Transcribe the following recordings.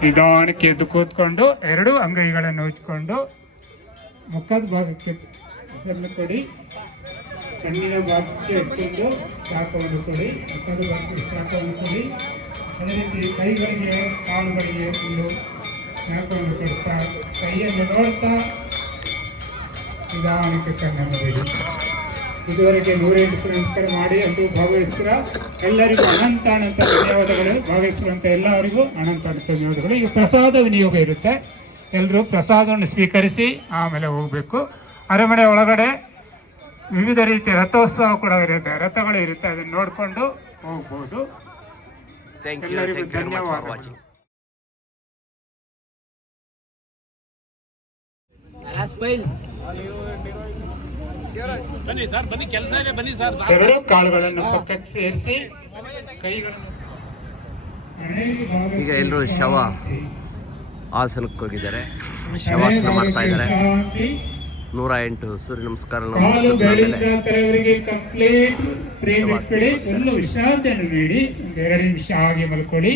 ನಿಧಾನಕ್ಕೆ ಎದ್ದು ಕೂತ್ಕೊಂಡು ಎರಡು ಅಂಗೈಗಳನ್ನು ಉಜ್ಕೊಂಡು ಮುಖದ ಭಾಗಕ್ಕೆ ಹೆಸರನ್ನು ಕೊಡಿ ಕಣ್ಣಿನ ಭಾಗಕ್ಕೆ ಇಟ್ಕೊಂಡು ಶಾಖವನ್ನು ಕೊಡಿ ಮುಖದ ಭಾಗಕ್ಕೆ ಶಾಖವನ್ನು ಕೊಡಿ ಅದೇ ರೀತಿ ಕೈಗಳಿಗೆ ಕಾಲುಗಳಿಗೆ ಒಂದು ಶಾಖವನ್ನು ಕೊಡ್ತಾ ಕೈಯನ್ನು ನೋಡ್ತಾ ನಿಧಾನಕ್ಕೆ ಕಣ್ಣನ್ನು ಬಿಡಿ ಇದುವರೆಗೆ ನೂರೆಂಟು ನಮಸ್ಕಾರ ಮಾಡಿ ಅದು ಭಾಗವಹಿಸ್ತೀರ ಎಲ್ಲರಿಗೂ ಅನಂತ ಅನಂತ ಧನ್ಯವಾದಗಳು. ಭಾಗವಹಿಸಿರುವಂಥ ಎಲ್ಲರಿಗೂ ಅನಂತ ಅನಂತ ಧನ್ಯವಾದಗಳು. ಈಗ ಪ್ರಸಾದ ವಿನಿಯೋಗ ಇರುತ್ತೆ. ಎಲ್ಲರೂ ಪ್ರಸಾದವನ್ನು ಸ್ವೀಕರಿಸಿ ಆಮೇಲೆ ಹೋಗಬೇಕು. ಅರಮನೆ ಒಳಗಡೆ ವಿವಿಧ ರೀತಿಯ ರಥೋತ್ಸವ ಕೂಡ ಇರುತ್ತೆ. ರಥಗಳು ಇರುತ್ತೆ. ಅದನ್ನು ನೋಡಿಕೊಂಡು ಹೋಗ್ಬೋದು. ಥ್ಯಾಂಕ್ ಯು ಎಲ್ಲರಿಗೂ ಥ್ಯಾಂಕ್ ಸರ್ ಬನ್ನಿ ಕೆಲಸ ಇದೆ ಬನ್ನಿ ಸರ್ ಎರಡು ಕಾಲುಗಳನ್ನು ಪಕ್ಕಕ್ಕೆ ಸೇರಿಸಿ. ಕೈಗಳನ್ನು ಈಗ ಎಲ್ಲರೂ ಶವ ಆಸನಕ್ಕೆ ಹೋಗಿದ್ದಾರೆ. ಶವಾಸನ ಮಾಡ್ತಾ ಇದ್ದಾರೆ. ನೂರ ಎಂಟು ಸೂರ್ಯ ನಮಸ್ಕಾರ ಒಂದು ವಿಶ್ರಾಂತಿಯನ್ನು ನೀಡಿ ಎರಡು ನಿಮಿಷ ಹಾಗೆ ಮಲ್ಕೊಳ್ಳಿ.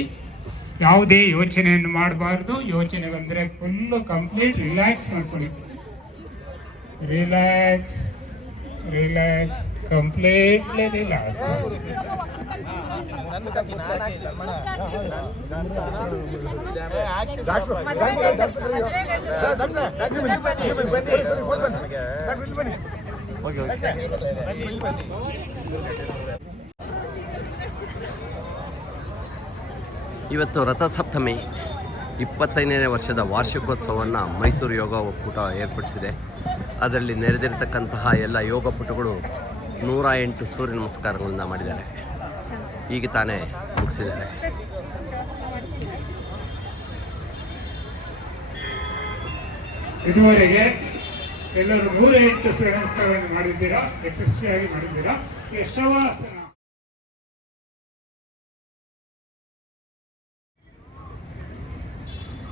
ಯಾವುದೇ ಯೋಚನೆಯನ್ನು ಮಾಡಬಾರ್ದು. ಯೋಚನೆ ಬಂದರೆ ಫುಲ್ಲು ಕಂಪ್ಲೀಟ್ ರಿಲ್ಯಾಕ್ಸ್ ಮಾಡ್ಕೊಳ್ಳಿ. ರಿಲ್ಯಾಕ್ಸ್ ರಿಲ್ಯಾಕ್ಸ್ ಕಂಪ್ಲೀಟ್ಲಿ ರಿಲ್ಯಾಕ್ಸ್ ಇವತ್ತು ರಥಸಪ್ತಮಿ ಇಪ್ಪತ್ತೈದನೇ ವರ್ಷದ ವಾರ್ಷಿಕೋತ್ಸವವನ್ನು ಮೈಸೂರು ಯೋಗ ಒಕ್ಕೂಟ ಏರ್ಪಡಿಸಿದೆ. ಅದರಲ್ಲಿ ನೆರೆದಿರ್ತಕ್ಕಂತಹ ಎಲ್ಲ ಯೋಗಪಟುಗಳು ನೂರ ಎಂಟು ಸೂರ್ಯ ನಮಸ್ಕಾರಗಳನ್ನ ಮಾಡಿದ್ದಾರೆ. ಈಗ ತಾನೇ ಮುಗಿಸಿದ್ದಾರೆ. ಇದುವರೆಗೆ ಎಲ್ಲರೂ ನೂರ ಎಂಟು ಸೂರ್ಯ ನಮಸ್ಕಾರವನ್ನು ಮಾಡಿದ್ದೀರಾ? ಯಶಸ್ವಿಯಾಗಿ ಮಾಡಿದ್ದೀರಾ? ಯಶವಾಸನ.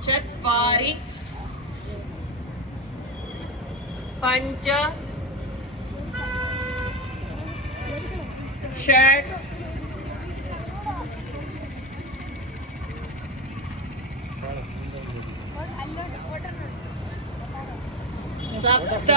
ಶವಾಸನ पंच षट सप्त